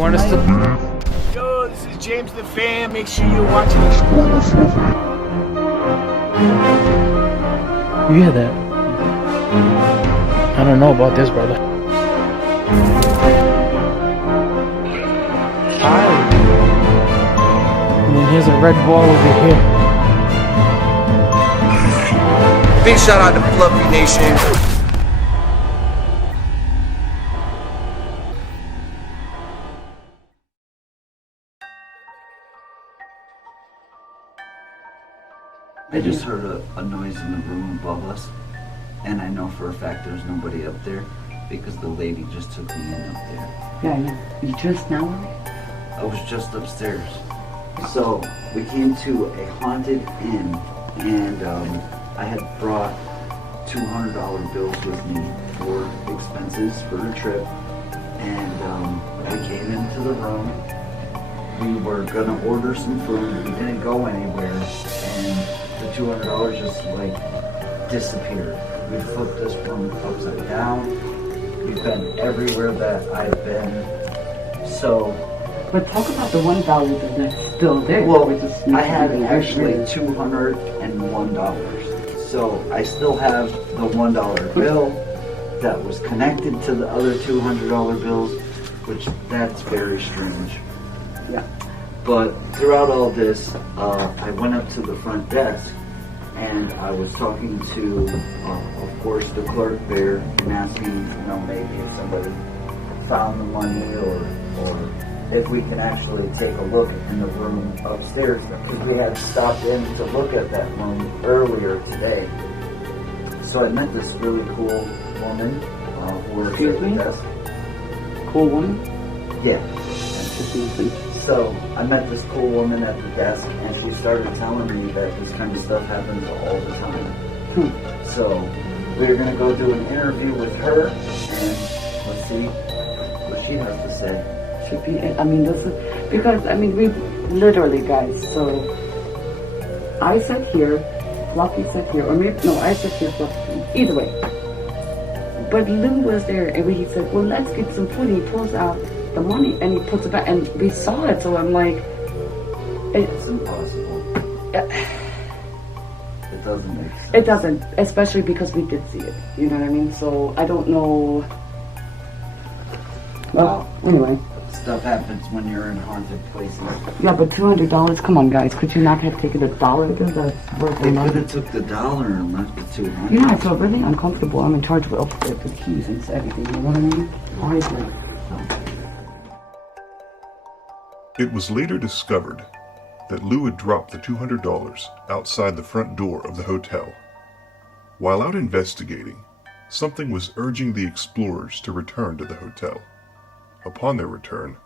want us to... Yo, this is James the Fan. Make sure you're watching the You hear that? I don't know about this, brother. Hi. And then here's a red ball over here. Big shout out to Fluffffyyy Nation. I just heard a noise in the room above us, and I know for a fact there's nobody up there because the lady just took me in up there. Yeah, I know. You just now? I was just upstairs. So we came to a haunted inn, and I had brought $200 bills with me for expenses for the trip, and we came into the room. We were gonna order some food. We didn't go anywhere, and the $200 just like disappeared. We flipped this room upside down. We've been everywhere that I've been. So, But talk about the one value that's still there. well, which is I had actually $201. So I still have the $1 bill that was connected to the other $200 bills, which that's very strange. Yeah. But throughout all this, I went up to the front desk and I was talking to, of course, the clerk there and asking, maybe if somebody found the money or if we can actually take a look in the room upstairs, because we had stopped in to look at that room earlier today. So I met this really cool woman who works at the desk. Cool woman? Yeah. So I met this cool woman at the desk, and she started telling me that this kind of stuff happens all the time. So we're gonna go do an interview with her, and let's see what she has to say. Should be it. I mean, this is because we literally, guys. So I sat here, Fluffy sat here, or maybe no, I sat here, Fluffy. Either way. But Lou was there, and he said, "Well, let's get some food." He pulls out the money and he puts it back, and we saw it. So I'm like, It's impossible. It doesn't make sense. it doesn't, especially because we did see it. You know what I mean? So I don't know. Well, anyway. Stuff happens when you're in haunted places. Yeah, but $200. Come on, guys. Could you not have taken $1 bill that's worth They a could lot? have took the dollar and left the 200. Yeah, I feel really uncomfortable. I'm in charge of the keys and everything. You know what I mean? Honestly. It was later discovered that Lou had dropped the $200 outside the front door of the hotel. While out investigating, something was urging the explorers to return to the hotel. Upon their return,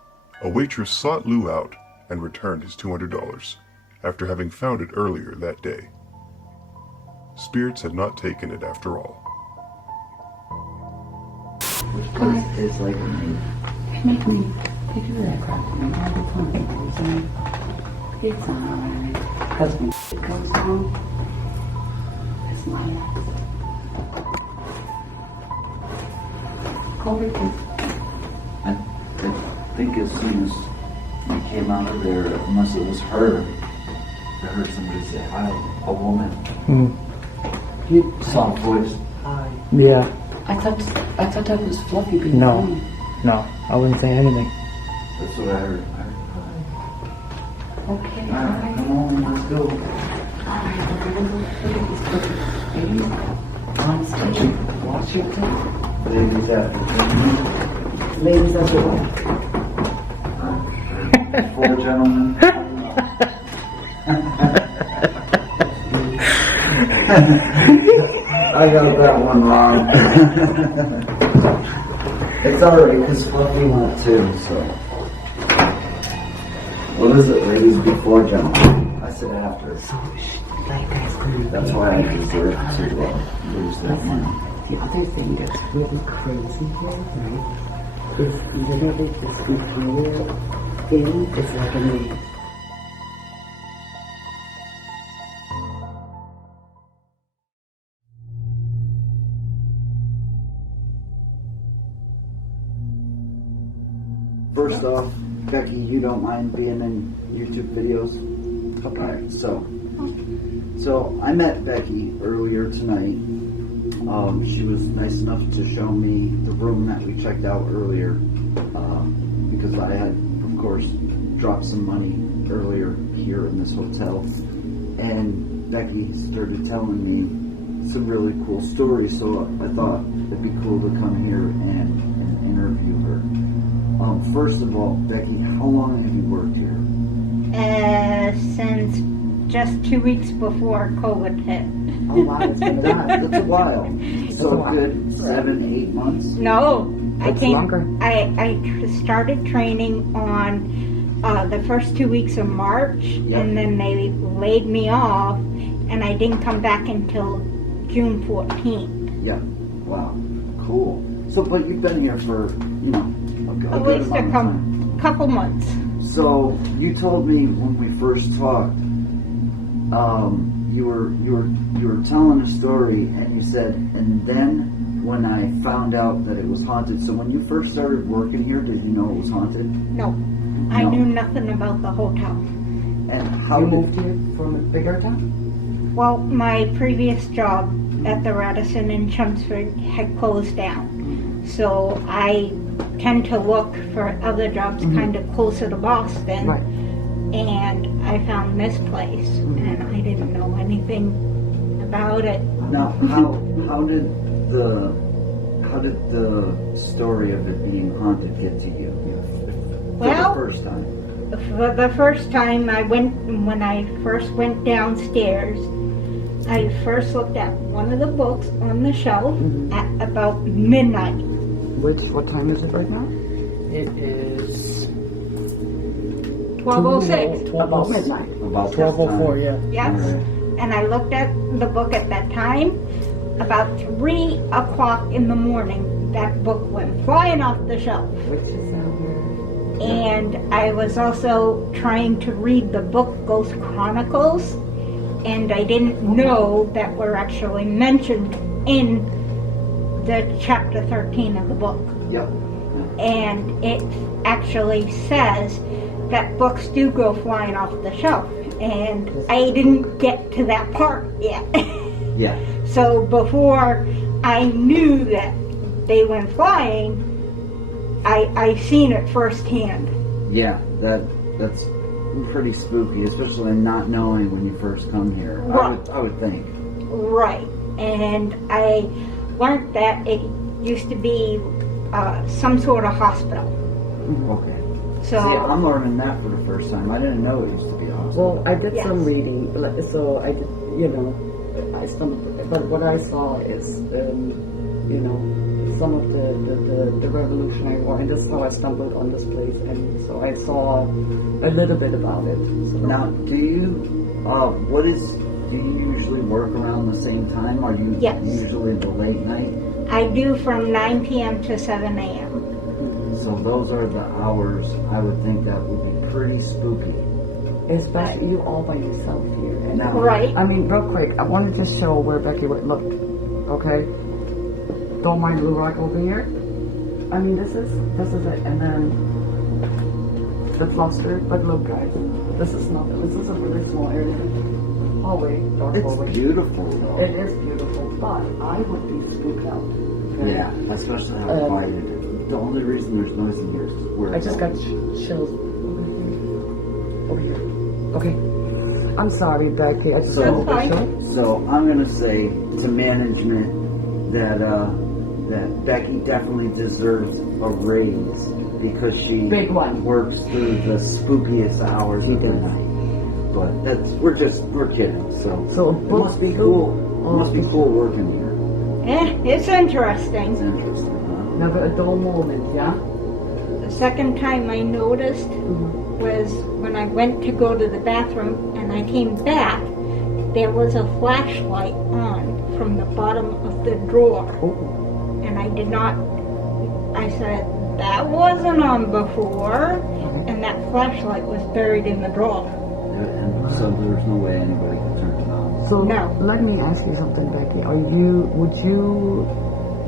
a waitress sought Lou out and returned his $200 after having found it earlier that day. Spirits had not taken it after all. Which place is like me? Make me. They do that crap to me all the time. It's alright. Because when it goes down, it's not Kobe, I think as soon as we came out of there, unless it was her, I heard somebody say hi, a woman. Soft voice. Hi. Yeah. I thought that was Fluffy being No. funny. No, I wouldn't say anything. That's what I heard. Okay, Alright, alright. come on, let's go. Alright, we're gonna go through these cookies. Baby, on stage, wash your tail. Ladies after gentlemen. Ladies as well. Four gentlemen. I got that one wrong. It's alright, because Fluffy went too, so. What is it, ladies before gentlemen? I said after. So, like guys, come That's why I deserve to lose that money. The other thing that's really crazy here, right, is literally this entire thing is like a maze. First off, Becky, you don't mind being in YouTube videos? Okay, so I met Becky earlier tonight. She was nice enough to show me the room that we checked out earlier, because I had, of course, dropped some money earlier here in this hotel. And Becky started telling me some really cool stories, so I thought it'd be cool to come here and interview her. First of all, Becky, how long have you worked here? Since just 2 weeks before COVID hit. Oh wow, it's been That's a while. So a good 7, 8 months? No, That's longer. I started training on the first 2 weeks of March, and then they laid me off, and I didn't come back until June 14th. Yeah. Wow. Cool. So, but you've been here for, a At good least amount of time. couple months. So you told me when we first talked, you were telling a story, and you said, and then when I found out that it was haunted. So when you first started working here, did you know it was haunted? No, I knew nothing about the hotel. And how You did moved here from a bigger town? Well, my previous job at the Radisson in Chelmsford had closed down. So I tend to look for other jobs kind of closer to Boston. Right. And I found this place, and I didn't know anything about it. Now, how did the story of it being haunted get to you? Well, For the first time. For the first time when I first went downstairs, I first looked at one of the books on the shelf at about midnight. What time is it right now? It is 12:06. About midnight. About 12:04, yeah. Yes. And I looked at the book at that time. About 3 o'clock in the morning, that book went flying off the shelf. Which is weird. And I was also trying to read the book Ghost Chronicles, and I didn't know that were actually mentioned in the chapter 13 of the book. Yep. And it actually says that books do go flying off the shelf, and I didn't get to that part yet. Yeah. So before I knew that they went flying, I seen it firsthand. Yeah, that's pretty spooky, especially not knowing when you first come here. Right. I would think. Right. And I learned that it used to be some sort of hospital. Okay. So See, I'm learning that for the first time. I didn't know it used to be a hospital. Well, I did Yes. some reading, so I did, I stumbled, but what I saw is, some of the Revolutionary War, and this is how I stumbled on this place, and so I saw a little bit about it. So. Now, do you usually work around the same time? Are you Yes. usually the late night? I do from 9 p.m. to 7 a.m. So those are the hours I would think that would be pretty spooky. Especially you all by yourself here. And Now, Right. I mean, real quick, I want to just show where Becky would look, okay? Don't mind Blue Rock over here. I mean, this is it, and then the fluster. But look, guys, this is nothing. This is a really small area. Hallway, dark It's hallway. beautiful though. It is beautiful, but I would be spooked out. Okay? Yeah, especially how quiet it is. The only reason there's noise in here is where I just got chills over here. Okay. I'm sorry, Becky. I just So- That's fine. So I'm gonna say to management that that Becky definitely deserves a raise because she Big one. works through the spookiest hours of the night. But we're kidding. So it must be cool. It must be cool working here. It's interesting. It's interesting, huh? Never a dull moment, yeah? The second time I noticed was when I went to go to the bathroom, and I came back, there was a flashlight on from the bottom of the drawer. And I said, that wasn't on before, and that flashlight was buried in the drawer. And so there's no way anybody can turn it on. So No. let me ask you something, Becky. Would you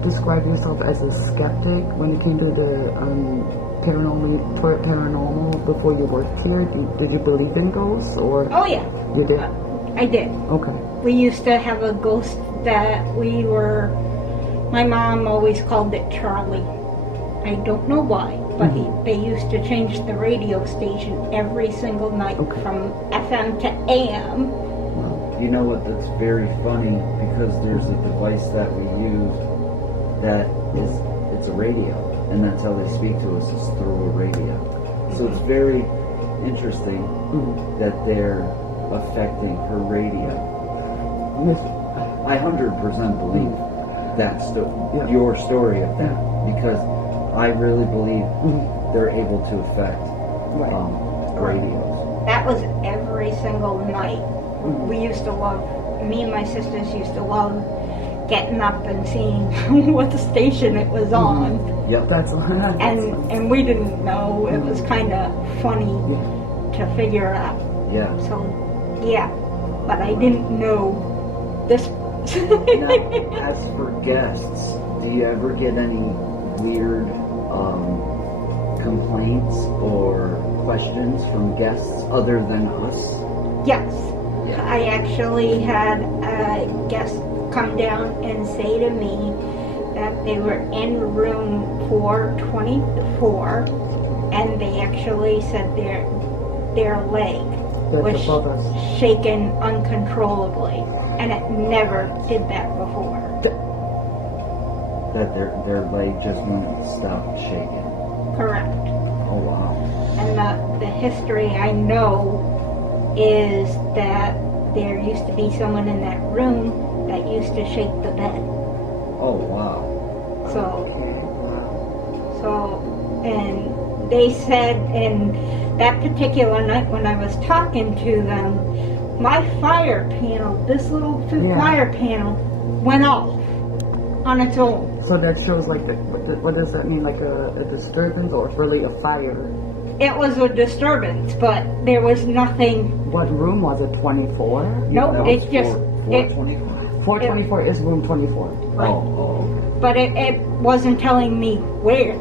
describe yourself as a skeptic when it came to the paranormal before you worked here? Did you believe in ghosts or? Oh yeah, You did? I did. Okay. We used to have a ghost that my mom always called it Charlie. I don't know why, but they used to change the radio station every single night from FM to AM. You know what, that's very funny because there's a device that we use that it's a radio, and that's how they speak to us, is through a radio. So it's very interesting that they're affecting her radio. I 100% believe that's your story of that, because I really believe they're able to affect radios. That was every single night. We used to love, me and my sisters used to love getting up and seeing what the station it was on. Yep. That's And we didn't know. It was kind of funny to figure out. Yeah. So, yeah. But I didn't know this. Now, as for guests, do you ever get any weird complaints or questions from guests other than us? Yes. I actually had a guest come down and say to me that they were in room 424 and they actually said their leg was shaken uncontrollably, and it never did that before. That their leg just wouldn't stop shaking. Correct. Oh wow. And the history I know is that there used to be someone in that room that used to shake the bed. Oh wow. So, and they said in that particular night when I was talking to them, my fire panel, this little fire panel, went off on its own. So that shows like what does that mean? Like a disturbance, or really a fire? It was a disturbance, but there was nothing. What room was it? 24? No, it's just 424. 424 is room 24. Right. Oh. But it wasn't telling me where.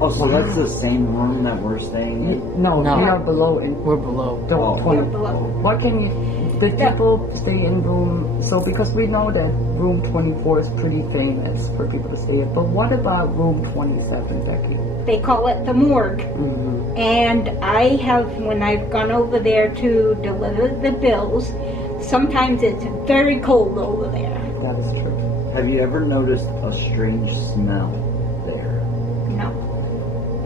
Oh, so that's the same room that we're staying in? No, No. we are below. We're below. Don't You're below. What can you? The people stay in room. So because we know that room 24 is pretty famous for people to stay in. But what about room 27, Becky? They call it the morgue. And I have, when I've gone over there to deliver the bills, sometimes it's very cold over there. That is true. Have you ever noticed a strange smell there? No.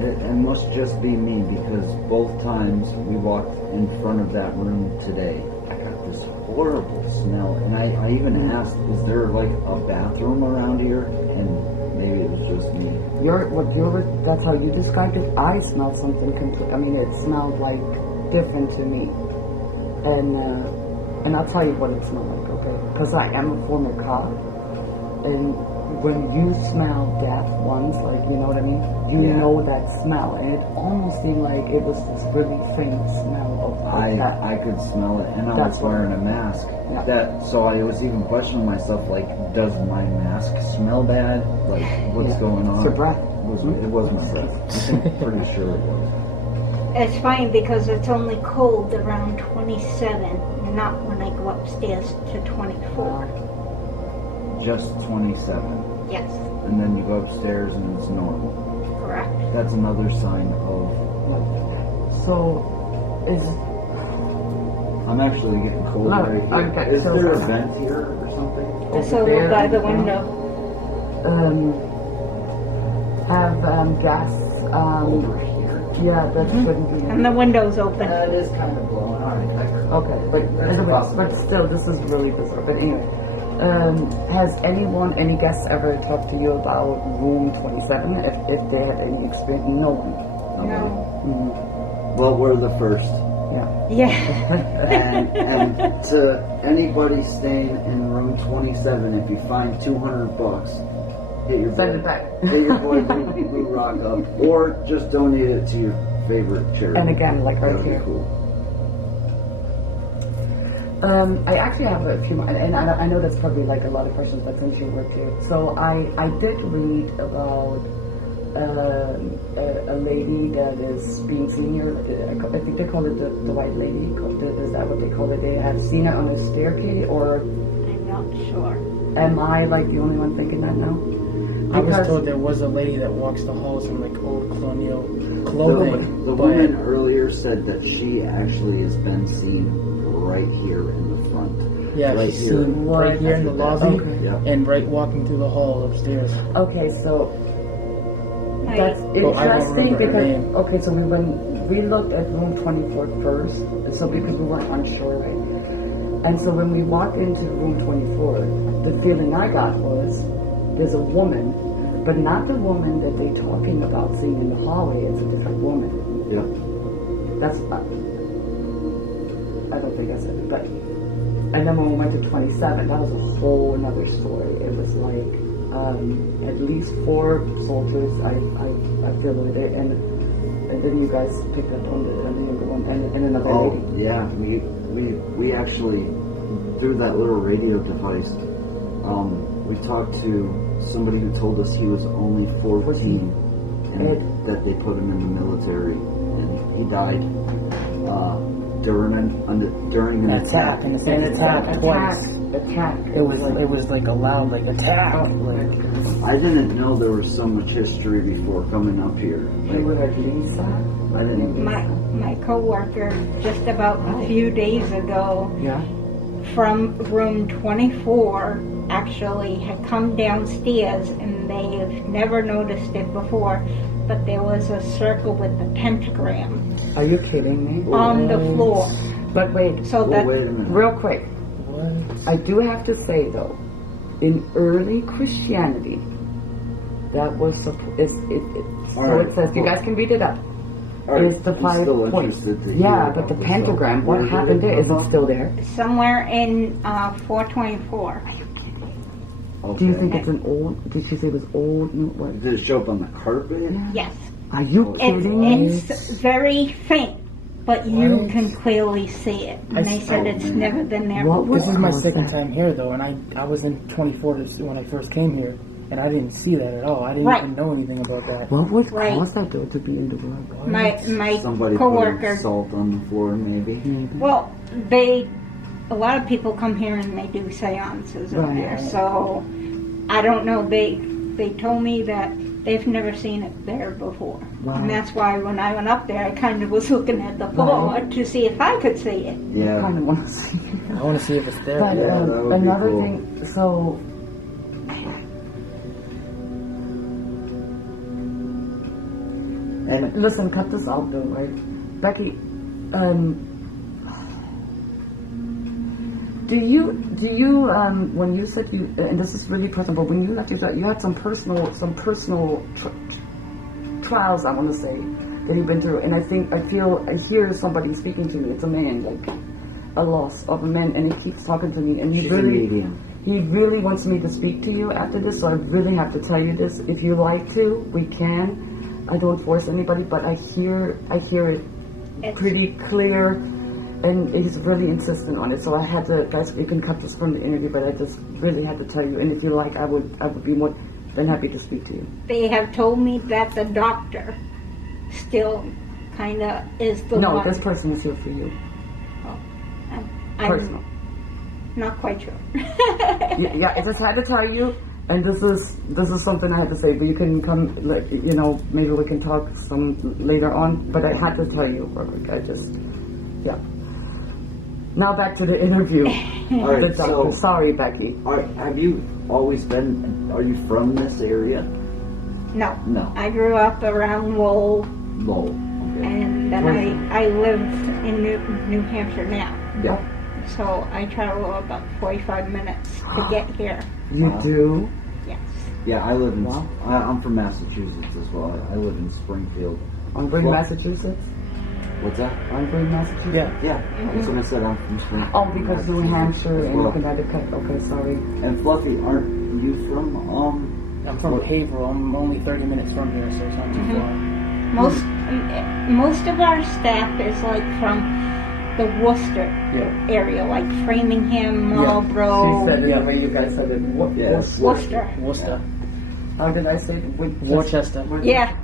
It must just be me, because both times we walked in front of that room today, I got this horrible smell, and I even asked, is there like a bathroom around here? And maybe it was just me. That's how you described it. I smelled something completely. I mean, it smelled like different to me, and I'll tell you what it smelled like, okay? Because I am a former cop, and when you smell death once, like, you know what I mean? You know that smell, and it almost seemed like it was this really faint smell of death. I could smell it, and I was wearing a mask. So I was even questioning myself, like, does my mask smell bad? Like, what's going on? It's your breath. It was my breath. I'm pretty sure it was. It's fine because it's only cold around 27, not when I go upstairs to 24. Just 27. Yes, And then you go upstairs and it's normal. correct. That's another sign of So, I'm actually getting cold Look, right here. okay, Is so- there a vent here or something? Just over by the window. Have gas. Over here. Yeah, that shouldn't be. And the window's open. It is kind of blowing. Alright. Okay, but That's anyway, possible. but still, this is really bizarre. But anyway, has any guests ever talked to you about room 27? If they had any experience? No one. No. Well, we're the first. Yeah. Yeah. And to anybody staying in room 27, if you find $200, hit your Send boy, it back. hit your boy Blue Rock up, or just donate it to your favorite charity. And again, like right That'd be here. cool. I actually have a few more, and I know that's probably like a lot of questions, but since you work here, so I did read about a lady that is being seen here. I think they call it the white lady. Is that what they call it? They have seen it on a staircase, or I'm not sure. am I like the only one thinking that now? I was told there was a lady that walks the halls from like old colonial clothing. The woman earlier said that she actually has been seen right here in the front. Yeah, right she's here. seen right here in the lobby Yep. and right walking through the hall upstairs. Okay, so I- that's Well, I don't interesting remember her because name. okay, so we looked at room 24 first, so because we weren't unsure, right? And so when we walked into room 24, the feeling I got was there's a woman, but not the woman that they talking about seeing in the hallway. It's a different woman. Yep. That's I don't think I said it, but and then when we went to 27, that was a whole another story. It was like at least 4 soldiers. I feel it, and then you guys picked up on the other one and another lady. Yeah, we actually through that little radio device, we talked to somebody who told us he was only 14 and that they put him in the military and he died during an attack. And the same attack twice. Attack. It was like a loud like attack. Like, I didn't know there was so much history before coming up here. You were at Lisa. I didn't. My coworker just about a few days ago Yeah. from room 24 actually had come downstairs, and they've never noticed it before, but there was a circle with the pentagram Are you kidding me? on the floor. But wait, So Well, that wait a minute. real quick. what? I do have to say though, in early Christianity, that was so it Alright, says. You well- guys can read it up. Alright, It's the I'm 5 still points. interested to hear Yeah, about but the this, pentagram. though. What Where did happened it there? Is come it from? still there? somewhere in 424. Okay. Do you think it's an old? Did she say it was old? No, what? Did it show up on the carpet? Yes. Are you kidding me? It's very faint, but you can clearly see it. And they said it's never been there What before. This is my was second that? time here though, and I was in 24 when I first came here, and I didn't see that at all. I didn't Right. even know anything about that. What would Right. cause that door to be in the room? My Somebody coworker. put salt on the floor, maybe. Well, a lot of people come here and they do seances in Right. there. So I don't know. They told me that they've never seen it there before, Wow. and that's why when I went up there, I kind of was looking at the floor Right. to see if I could see it. I Yeah. kind of want to see. I want to see if it's there. But Yeah, that would be another cool. thing, so And listen, cut this out though, right? Becky, do you when you said you, and this is really personal, but when you left, you had some personal trials, I want to say, that you've been through, and I hear somebody speaking to me. It's a man, like a loss of a man, and he keeps talking to me, and she's a medium. he really wants me to speak to you after this, so I really have to tell you this. If you like to, we can. I don't force anybody, but I hear it pretty clear, and he's really insistent on it. So I had to, guys, you can cut this from the interview, but I just really had to tell you. And if you like, I would be more than happy to speak to you. They have told me that the doctor still kind of is the No, one. this person is here for you. I'm Personal. not quite sure. Yeah, I just had to tell you, and this is something I had to say. But you can come, like, maybe we can talk some later on. But I had to tell you, Robert. Yeah. Now back to the interview. All right, The doctor. so Sorry, Becky. have you always been? Are you from this area? No. No. I grew up around Lowell, Lowell. Okay. and then I live in New Hampshire now. Yeah. So I travel about 45 minutes to get here. You Wow. do? Yes. Yeah, I live in. Wow. I'm from Massachusetts as well. I live in Springfield. On Green, Well- Massachusetts? What's that? On Green, Massachusetts? Yeah, that's what I said. I'm from Springfield. Oh, because New Hampshire as and well. Connecticut. Okay, sorry. And Fluffy, aren't you from? I'm from Haverhill. I'm only 30 minutes from here, so it's not too far. Most of our staff is like from the Worcester area, like Framingham, Marlboro, She said it when you guys said it. Yes. Worcester. Worcester. How did I say it? Worcester. Yeah.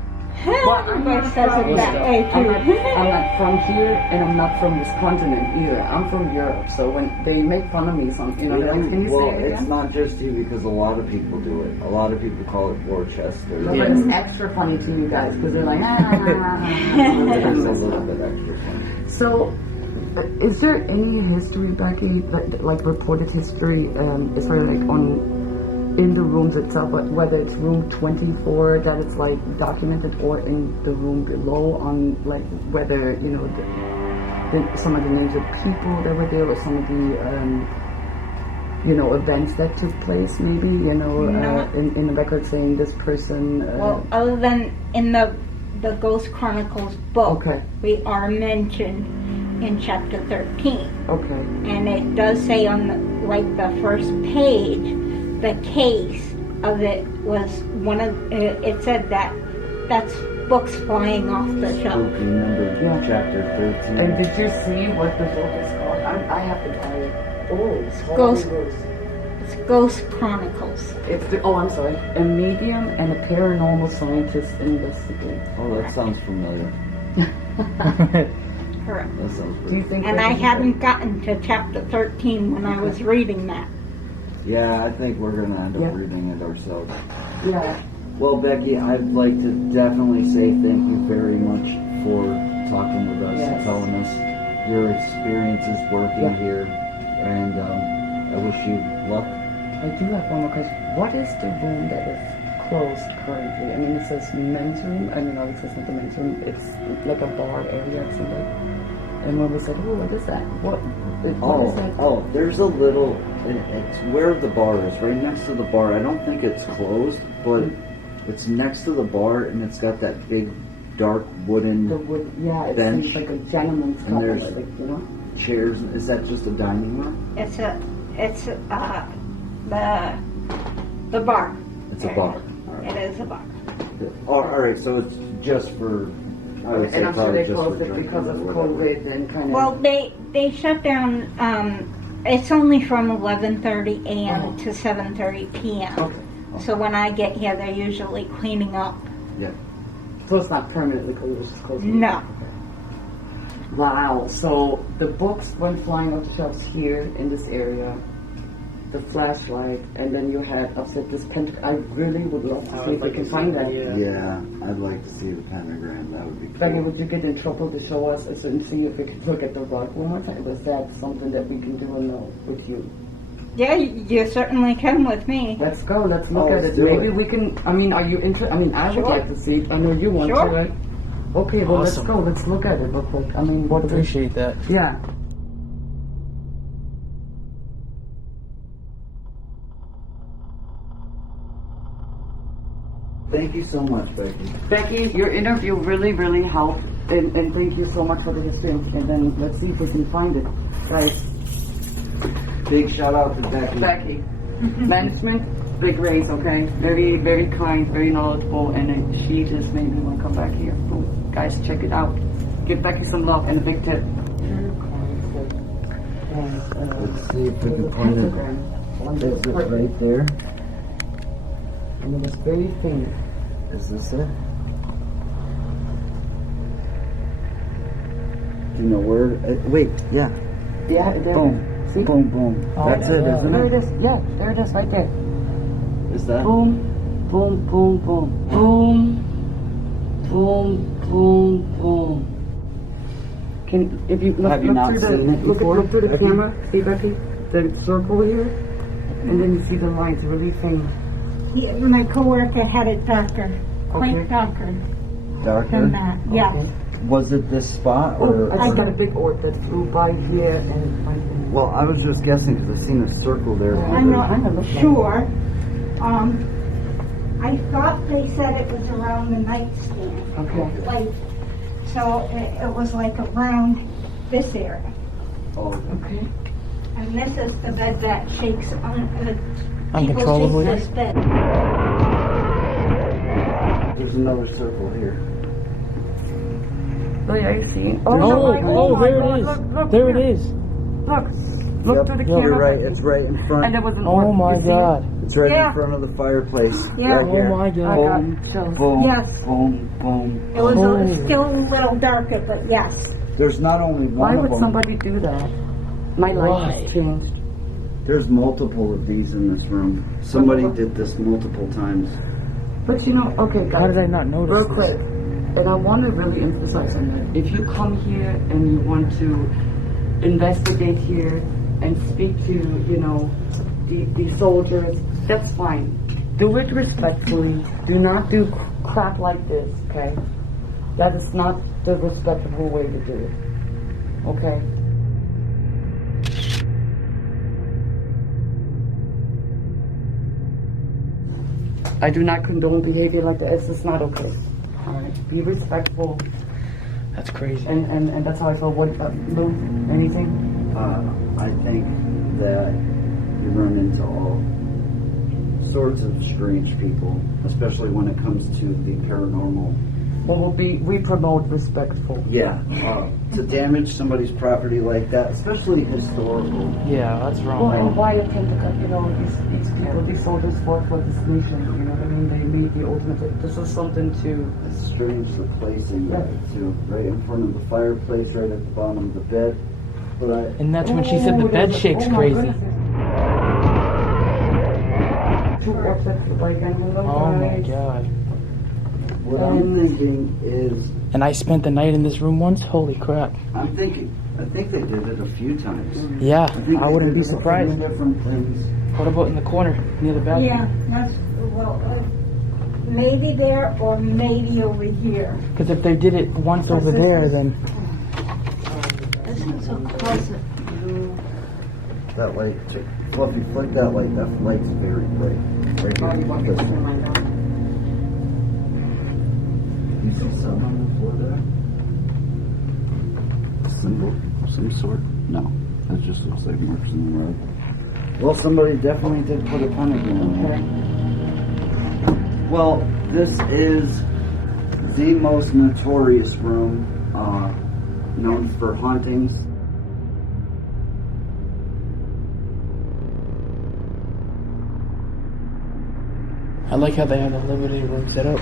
Everybody says it that way I'm too. not from here, and I'm not from this continent either. I'm from Europe, so when they make fun of me, can you Well, say it it's again? not just you because a lot of people do it. A lot of people call it Worcester. No, but it's extra funny to you guys because they're like, It's a little bit extra funny. So, is there any history, Becky, like reported history, is there like in the rooms itself, whether it's room 24 that it's like documented, or in the room below on like whether some of the names of people that were there, or some of the events that took place, maybe in the record saying this person. Well, other than in the Ghost Chronicles book, Okay. we are mentioned in chapter 13. Okay. And it does say on the first page, the case of it was it said that's books flying off the shelf. Spooky number Yeah. chapter 13. And did you see what the book is called? I have to buy it. Oh, it's Ghost. It's Ghost Chronicles. I'm sorry. A medium and a paranormal scientist investigate. Oh, that sounds familiar. Correct. That sounds Do you pretty. think? And I hadn't gotten to chapter 13 when I was reading that. Yeah, I think we're gonna end up Yeah. reading it ourselves. Yeah. Well, Becky, I'd like to definitely say thank you very much for talking with us and Yes. telling us your experiences working Yeah. here, and I wish you luck. I do have one more question. What is the room that is closed currently? I mean, it says men's room. I mean, obviously it's not the men's room. It's like a bar area, it seems like. And when we said, oh, what is that? What is that? Oh, there's a little, it's where the bar is, right next to the bar. I don't think it's closed, but it's next to the bar, and it's got that big, dark wooden The wood, yeah, it bench. seems like a gentleman's And club, there's- like. chairs. Is that just a dining room? It's the bar. It's a bar. All It right. is a bar. All right, so it's just for, I would say And I'm sure probably they just for closed it drinking because of or whatever. COVID and kind of. Well, they shut down. It's only from 11:30 a.m. to 7:30 p.m. Okay. So when I get here, they're usually cleaning up. Yeah. So it's not permanently closed, it's just closed. No. Wow. So the books went flying off the shelves here in this area. The flashlight, and then you had upset this pentagram. I really would love to see if we can find that. Yeah, I'd like to see the pentagram. That would be Becky, cool. would you get in trouble to show us and see if we could look at the rug one more time? Was that something that we can do or no with you? Yeah, you certainly can with me. Let's go. Let's look Oh, at let's it. do Maybe it. we can. I mean, are you interested? I mean, I would Sure. like to see it. I know you want Sure. to, right? Okay, well, Awesome. let's go. Let's look at it real quick. I mean, what the- Appreciate that. Yeah. Thank you so much, Becky. Becky, your interview really, really helped, and thank you so much for the history. And then let's see if we can find it, guys. Big shout out to Becky. Becky, management, big raise, okay? Very, very kind, very knowledgeable, and she just made me want to come back here. Boom. Guys, check it out. Give Becky some love and a big tip. Let's see if we can find it. Is it right there? And it was very faint. Is this it? Do you know where? Wait, yeah. Yeah, there Boom. it is. See? Boom, boom. That's it, isn't There it it? is. Yeah, there it is, right there. Is that? Boom, boom, boom, boom, boom, boom, boom, boom. If you look, Have you not seen it before? Look through the Have you? camera, see Becky, the circle here, and then you see the lines really faint. Yeah, my coworker had it darker, quite Okay. darker Darker? than that. Yes. Okay. Was it this spot Oh, or? I just got a big orb that flew by here and right there. Well, I was just guessing because I've seen a circle there. I'm not sure. I thought they said it was around the nightstand. Okay. Like, so it was like around this area. Oh, Okay. And this is the bed that shakes Uncontrollably? People shake this bed. there's another circle here. Oh, yeah, you see? Oh, no, oh, my there God, it is. look There here. it is. Look Yep, through the camera. you're right. It's right in front. And there was an Oh orb. my You see it? God. It's right Yeah. in front of the fireplace. Yeah. Right here. Oh my I god. Boom, got chills. boom, Yes. boom, boom. It was Oh. still a little darker, but yes. There's not only Why one of would them. somebody do that? My life Why? has changed. There's multiple of these in this room. Somebody did this multiple times. But you know, okay, guys. How did I not notice Real this? quick, and I want to really emphasize on that. If you come here and you want to investigate here and speak to, you know, the soldiers, that's fine. Do it respectfully. Do not do crap like this, okay? That is not the respectable way to do it, okay? I do not condone behavior like that. It's just not okay. Alright, be respectful, That's crazy. and that's how I feel. What, Lou? Anything? I think that you run into all sorts of strange people, especially when it comes to the paranormal. Well, we promote respectful. Yeah, to damage somebody's property like that, especially historical. Yeah, that's Well, and wrong. why attempt to, you know, these people, these soldiers fought for this nation, you know what I mean? They made the ultimate, this is something to, It's strange the placing of it too, right in front of the fireplace, right at the bottom of the bed. But And that's when she said the bed shakes crazy. Two orphans, like, and Oh my god. what I'm thinking is, And I spent the night in this room once? Holy crap. I think they did it a few times. Yeah, think I they wouldn't did be a couple surprised. Different things. What about in the corner near the bathroom? Yeah, that's, well, maybe there or maybe over here. Because if they did it once over there, then This is a closet. That light, Fluffy, flick that light. That light's very bright. Right here. This one. You see something on the floor there? A symbol of some sort? No. That just looks like marks in the road. Well, somebody definitely did put a pentagram in there. Well, this is the most notorious room known for hauntings. I like how they have the living room set up.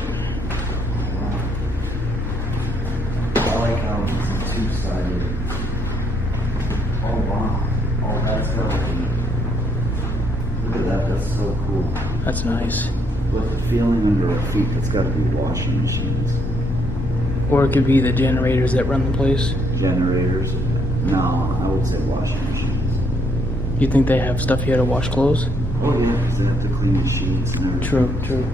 I like how it's two-sided. Oh wow. Oh, that's really. Look at that, that's so cool. That's nice. With the feeling under our feet, it's got to be washing machines, Or it could be the generators that run the place. generators. No, I would say washing machines. You think they have stuff here to wash clothes? Oh yeah, because they have to clean the sheets and everything. True, true.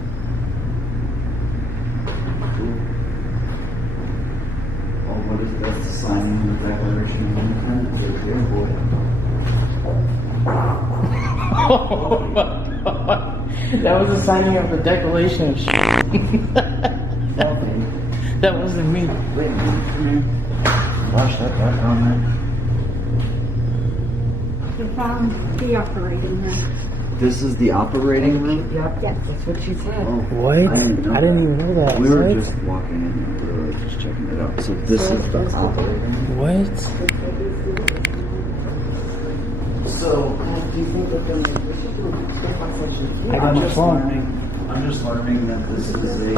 Oh, what is that? That's the signing of the Declaration of Independence right there, boy. Oh my god. That was the signing of the Declaration of Okay. That wasn't me. Wait a minute, come here. Wash that back on there. You found the operating room. This is the operating room? Yep, Yes. that's what she said. Oh, What? I didn't even know that. We were What? just walking in there. We were just checking it out. So this is the operating room. What? So Do you think that they're I got my phone. I'm just learning that this is a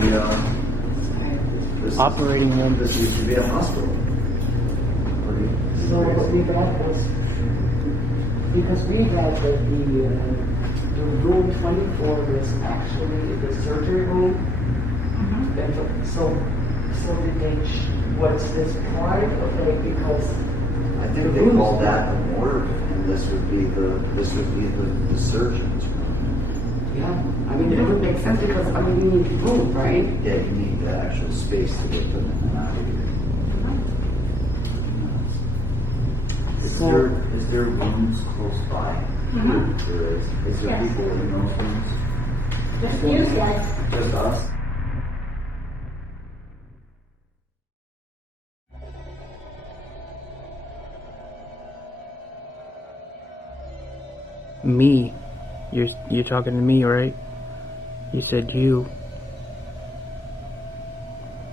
this Operating room. This used to be a hospital. So what we got was, because we had the room 24 was actually the surgery room. And so did they, what's this part of it, because I think they call that a morgue, and this would be the surgeon's room. yeah, I mean, it would make sense because, I mean, you need room, right? Yeah, you need the actual space to get them in and out of here. Is there rooms close by? There is. Is there Yes. people in those rooms? Just you guys. Just us? Me. You're talking to me, right? You said you.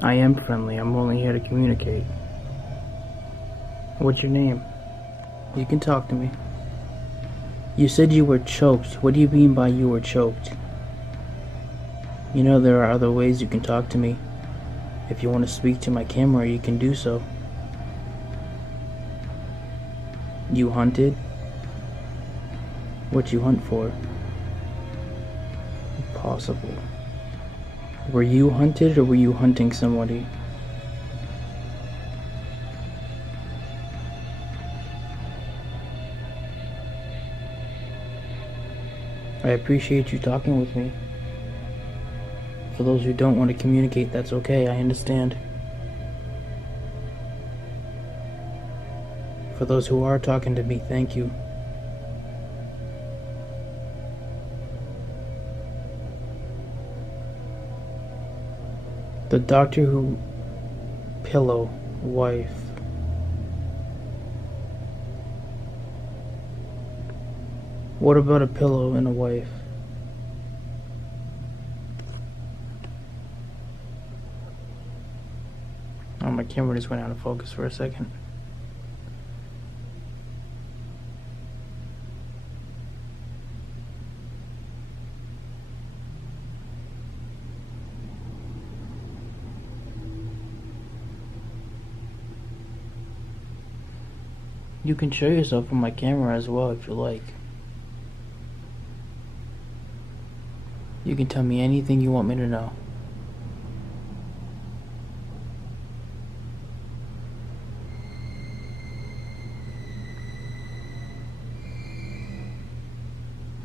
I am friendly. I'm only here to communicate. What's your name? You can talk to me. You said you were choked. What do you mean by you were choked? You know there are other ways you can talk to me. If you want to speak to my camera, you can do so. You hunted? What you hunt for? Impossible. Were you hunted or were you hunting somebody? I appreciate you talking with me. For those who don't want to communicate, that's okay, I understand. For those who are talking to me, thank you. The doctor who... pillow, wife. What about a pillow and a wife? Oh, my camera just went out of focus for a second. You can show yourself on my camera as well if you like. You can tell me anything you want me to know.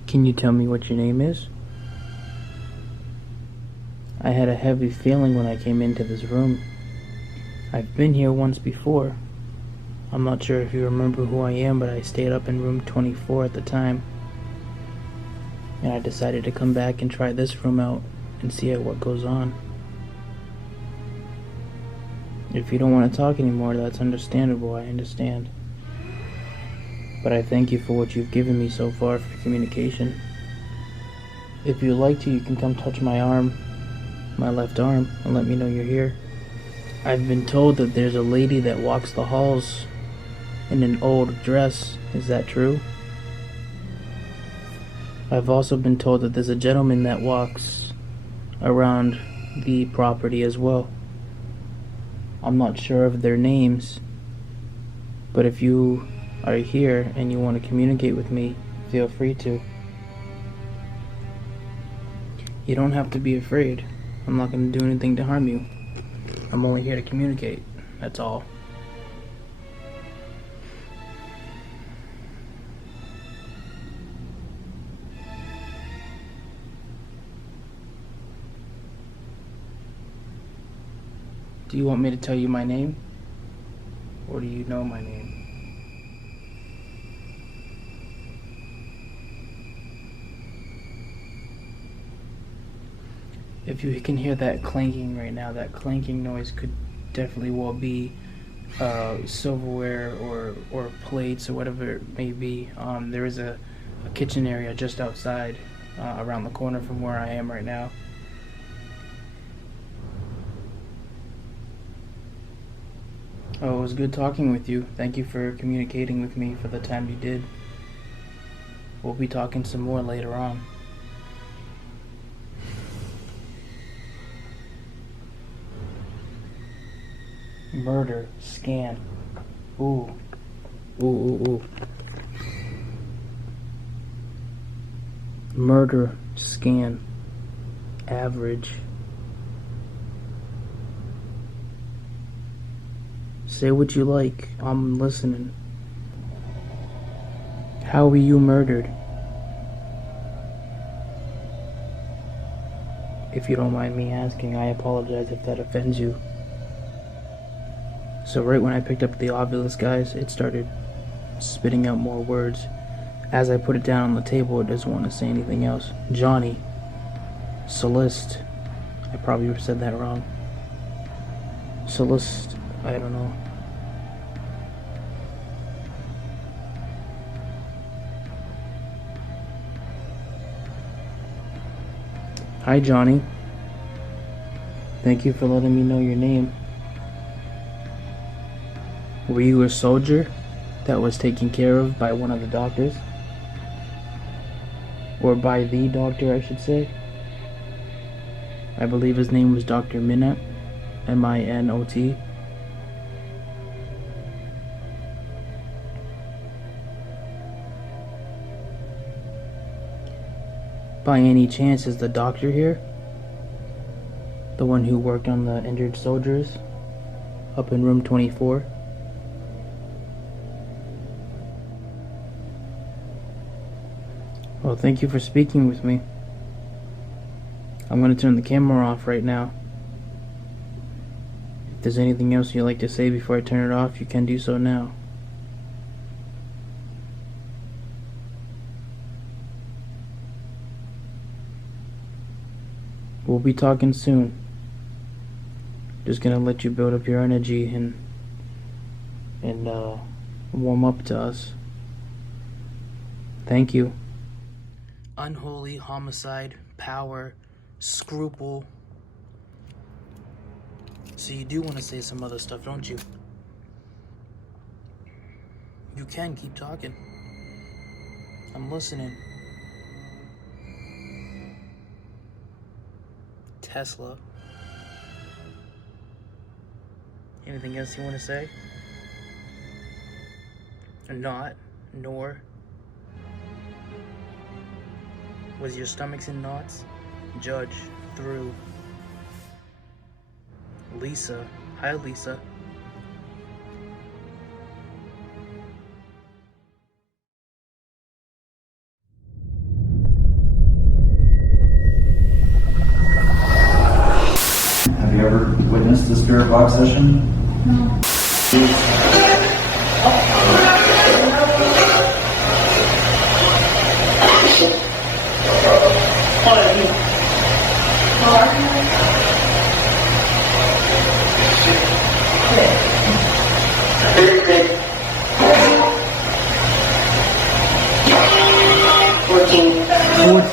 Can you tell me what your name is? I had a heavy feeling when I came into this room. I've been here once before. I'm not sure if you remember who I am, but I stayed up in room 24 at the time. And I decided to come back and try this room out and see what goes on. If you don't want to talk anymore, that's understandable, I understand. But I thank you for what you've given me so far for communication. If you'd like to, you can come touch my arm, my left arm, and let me know you're here. I've been told that there's a lady that walks the halls in an old dress. Is that true? I've also been told that there's a gentleman that walks around the property as well. I'm not sure of their names, but if you are here and you want to communicate with me, feel free to. You don't have to be afraid. I'm not going to do anything to harm you. I'm only here to communicate, that's all. Do you want me to tell you my name? Or do you know my name? If you can hear that clanking right now, that clanking noise could definitely well be silverware or plates or whatever it may be. There is a kitchen area just outside, around the corner from where I am right now. Oh, it was good talking with you. Thank you for communicating with me for the time you did. We'll be talking some more later on. Murder scan. Ooh. Ooh, ooh, ooh. Murder scan. Average. Say what you like. I'm listening. How were you murdered? If you don't mind me asking, I apologize if that offends you. So right when I picked up the obelisk, guys, it started spitting out more words. As I put it down on the table, it doesn't want to say anything else. Johnny. Celeste. I probably said that wrong. Celeste. I don't know. Hi, Johnny. Thank you for letting me know your name. Were you a soldier that was taken care of by one of the doctors? Or by the doctor, I should say. I believe his name was Dr. Minot. M-I-N-O-T. By any chance, is the doctor here? The one who worked on the injured soldiers? Up in room 24? Well, thank you for speaking with me. I'm going to turn the camera off right now. If there's anything else you'd like to say before I turn it off, you can do so now. We'll be talking soon. Just gonna let you build up your energy and warm up to us. Thank you. Unholy homicide, power, scruple. So you do want to say some other stuff, don't you? You can keep talking. I'm listening. Tesla. Anything else you want to say? Not, nor. Was your stomachs in knots? Judge, through. Lisa. Hi, Lisa. Have you ever witnessed a spirit box session? No.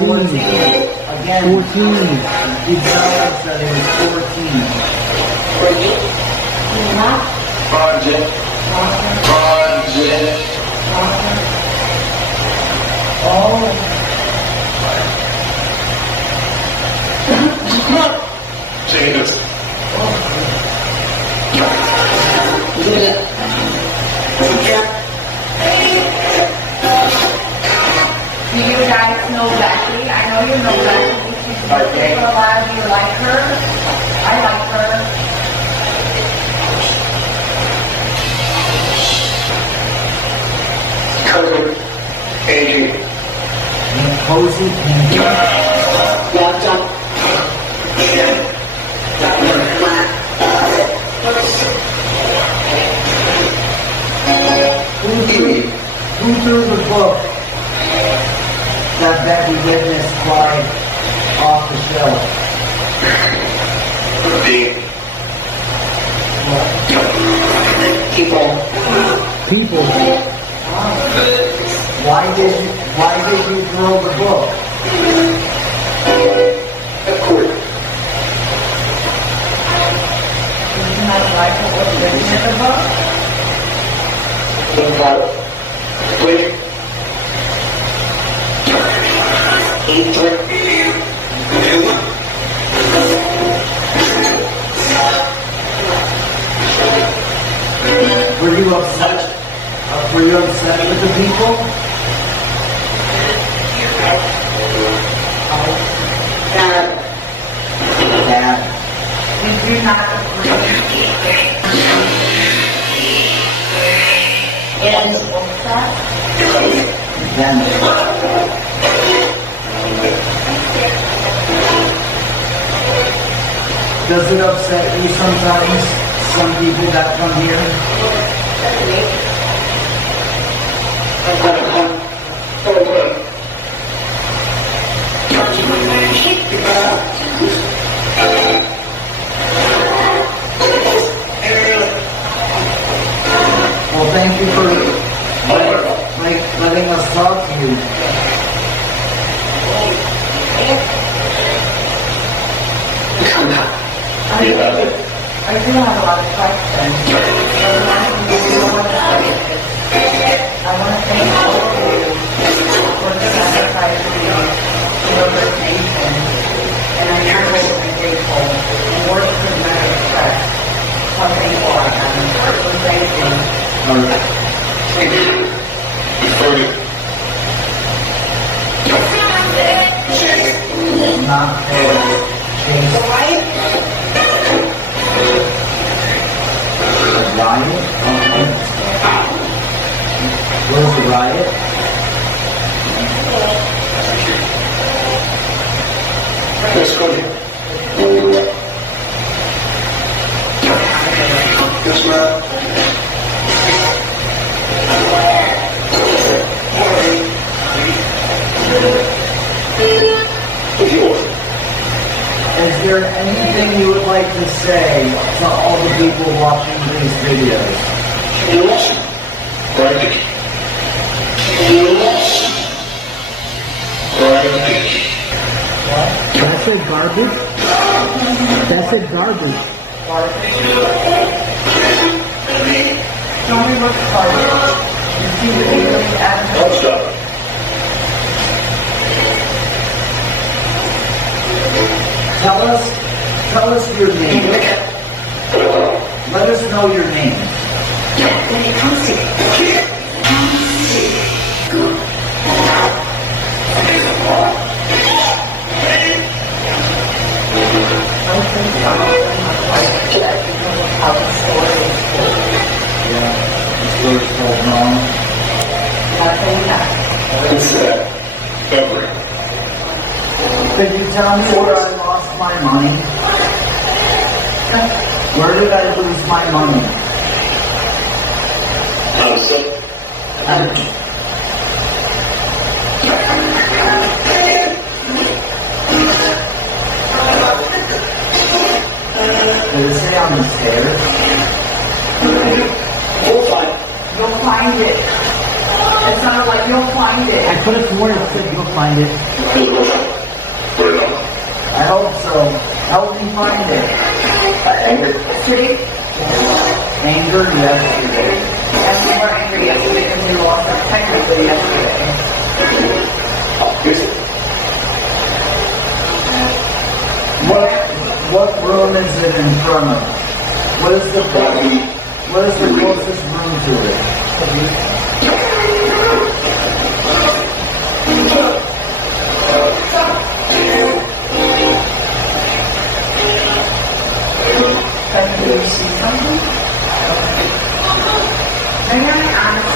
Again, 14. You just said it was 14. Project. Oh. Jesus. Do you guys know Becky? I know you know Becky. She's okay. For a while. Do you like her? I like her. Cousin. Adrian. Cozy Candy. Who threw the book that Becky witnessed fly off the shelf? People. Why did you throw the book? Of course. Do you not like what was written in the book? What about it? Please. Were you upset? Were you upset with the people? Dad. Did you not agree? And what's that? Then. Does it upset you sometimes? Some people that come here? Well, thank you for letting us talk to you. I do have a lot of questions. I want to thank all of you for the sacrifice you not chase a riot? What is the riot? Let's go here. Yes, ma'am. Is there anything you would like to say to all the people watching these videos? Yes. Right. Yes. Right. That's it, garbage? That's it, garbage. Show me what's garbage. You see the English accent. Let's go. Tell us your name. Let us know your name. Yeah, the story's told wrong. What's that? Everett. Could you tell me where I lost my money? Where did I lose my money? Did it say on the stairs? You'll find it. It sounded like you'll find it. I put it somewhere and said you'll find it. I hope so. Help me find it. See? Anger yesterday. And we were angry yesterday because we lost our technically yesterday. What room is it in front of? What is the closest room to it? Can you see something? May I ask,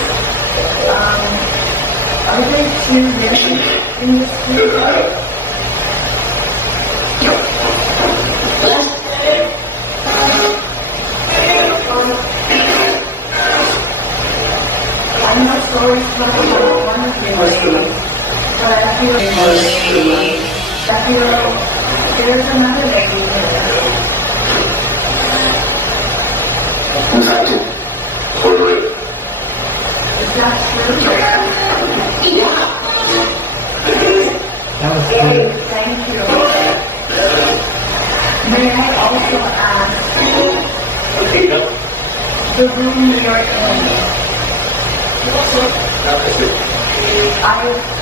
are there two men in this group? I'm not sorry for one of you, but I feel there's another lady there. Is that true? That was Okay, good. thank you. May I also ask, the room we are in, I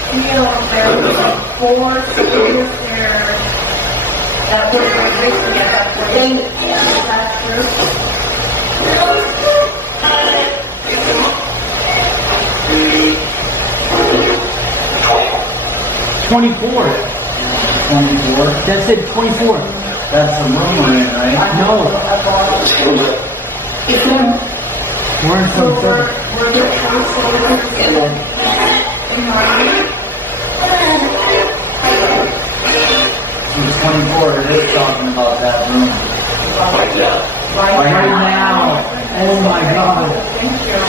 feel there were 4 students there that were raped at that point. Is that true? 24. 24? That's it, 24. That's the room we're in, right? No, we're in some Were there 4 soldiers in my room? She's 24, it is talking about that room. right now. Oh my God. Thank you.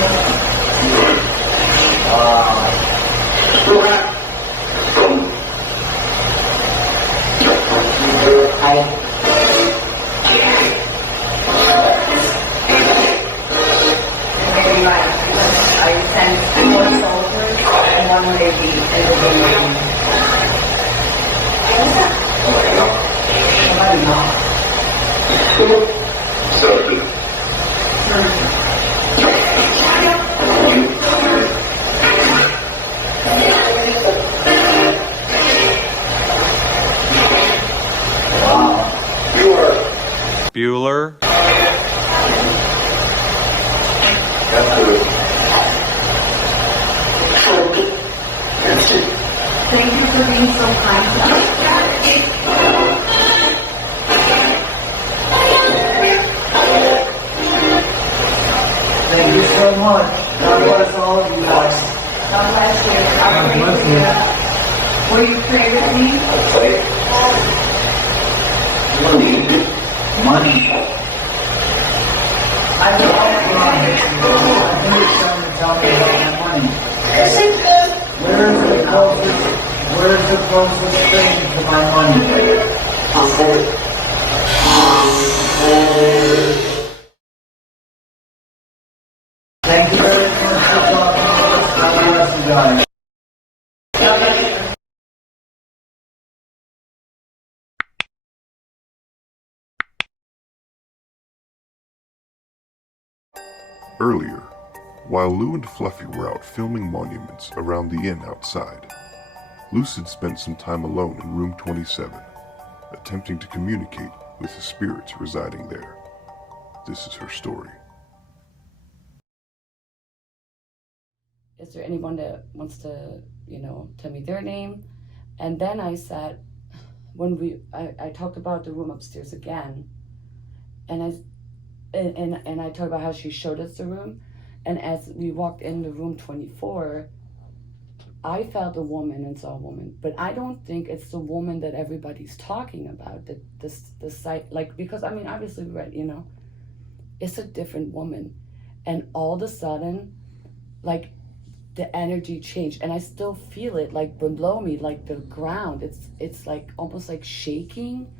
Maybe I sent 4 soldiers and 1 lady in the room. Somebody not. Bueller. Thank you for being so kind to us. Money. I know I think it's time to tell me about my money. Where's the closest thing to my money? Thank you very much for talking to us. God bless you guys. Earlier, while Lou and Fluffy were out filming monuments around the inn outside, Lucid spent some time alone in room 27, attempting to communicate with the spirits residing there. This is her story. Is there anyone that wants to, tell me their name? And then I said, when I talked about the room upstairs again, and I talked about how she showed us the room, and as we walked into room 24, I felt a woman and saw a woman, but I don't think it's the woman that everybody's talking about. That the site, because obviously we read, it's a different woman, and all of a sudden, the energy changed, and I still feel it below me, the ground. It's almost like shaking,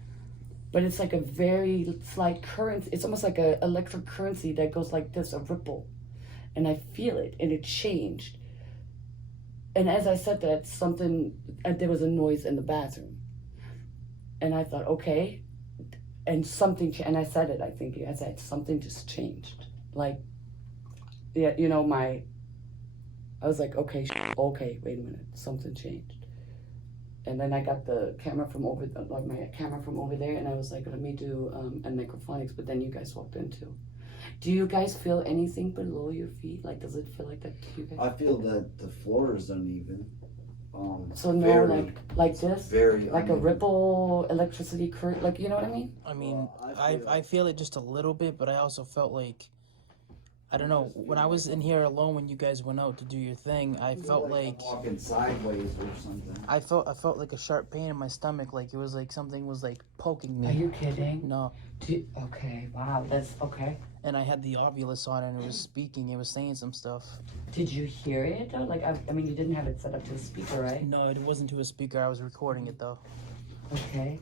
but it's a very slight current. It's almost like a electric currency that goes like this, a ripple, and I feel it, and it changed. And as I said that, there was a noise in the bathroom. And I thought, okay. And and I said it, I said, something just changed. I was like, okay, wait a minute, something changed. And then I got the camera from over, my camera from over there, and I was like, let me do a necrophonics, but then you guys walked in too. Do you guys feel anything below your feet? Does it feel like that to you guys? I feel that the floor is uneven. So no, like this, very like uneven. a ripple, electricity current, you know what I mean? I mean, I feel it just a little bit, but I also felt I don't know, when I was in here alone when you guys went out to do your thing, I felt I'm walking sideways or something. I felt like a sharp pain in my stomach, it was something was poking me. Are you kidding? No. Okay, wow, that's okay. And I had the Ovilus on and it was speaking, it was saying some stuff. Did you hear it though? You didn't have it set up to a speaker, right? No, it wasn't to a speaker, I was recording it though. Okay.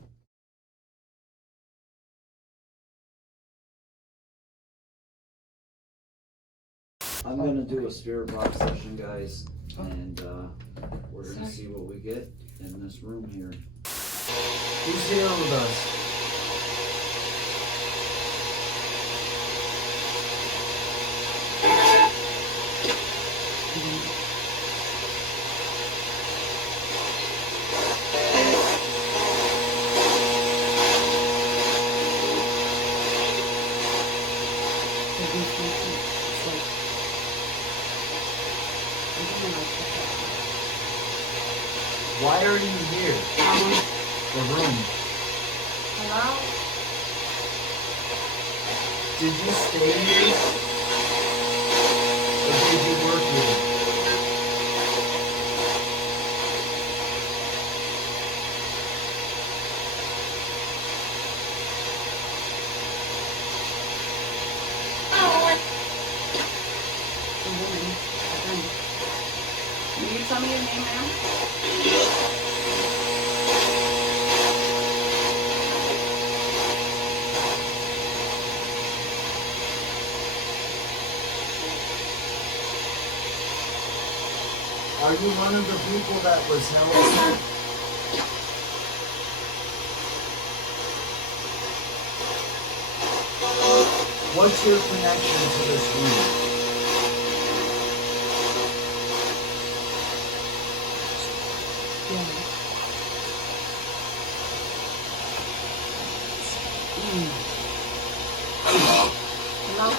I'm gonna do a spirit box session, guys, and we're gonna see what we get in this room here. Who's here with us? Why are you here? The room. Hello? Did you stay here? Or did you work here? Can you tell me your name, ma'am? Are you one of the people that was held here? What's your connection to this room? Hello?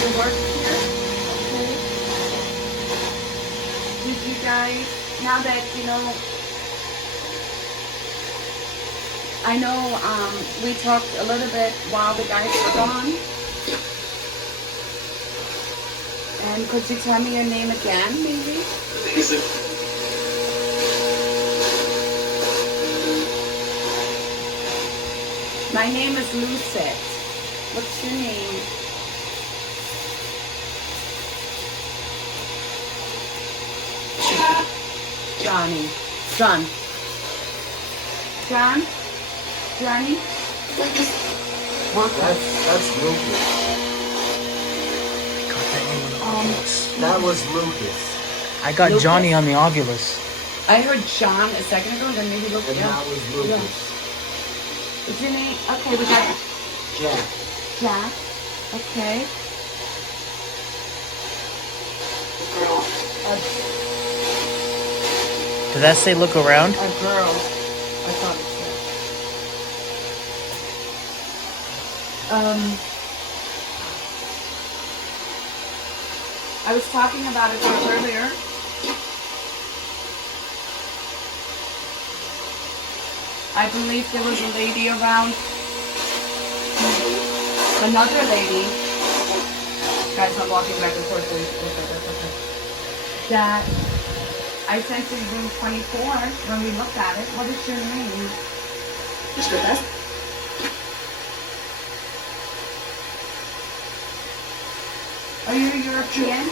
You work here? Okay. Did you guys, now that, I know we talked a little bit while the guys were gone. And could you tell me your name again, maybe? Is it? My name is Lucette. What's your name? Johnny. John. John? Johnny? That's Lucas. That was Lucas. I got Lucas? Johnny on the Ovilus. I heard John a second ago, then maybe look. And that was Lucas. What's your name? Okay, we got Jack. Jack. Okay. Did that say look around? A girl. I thought it said. I was talking about it earlier. I believe there was a lady around. Another lady. Guys, I'm walking back and forth. That I sent in room 24 when we looked at it. What is your name? Just with us. Are you European?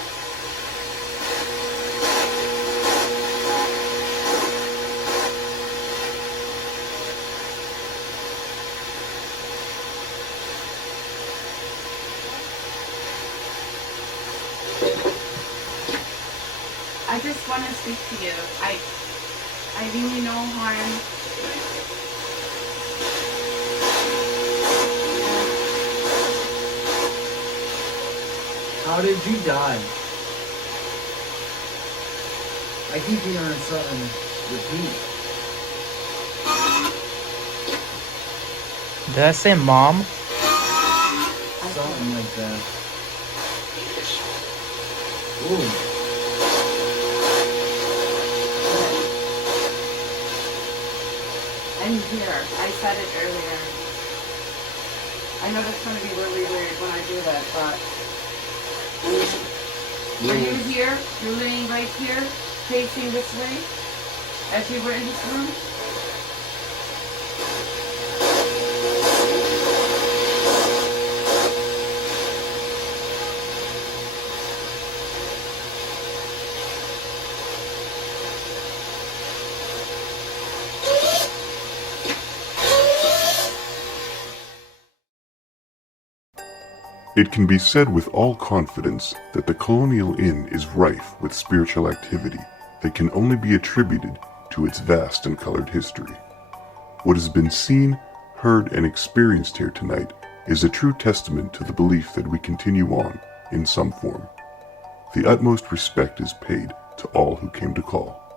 I just want to speak to you. I really no harm. How did you die? I keep hearing something repeat. Did that say mom? Something like that. Ooh. And here, I said it earlier. I know that's going to be really weird when I do that, but are you here? You're laying right here, facing this way, as you were in this room? It can be said with all confidence that the Colonial Inn is rife with spiritual activity that can only be attributed to its vast and colored history. What has been seen, heard, and experienced here tonight is a true testament to the belief that we continue on in some form. The utmost respect is paid to all who came to call.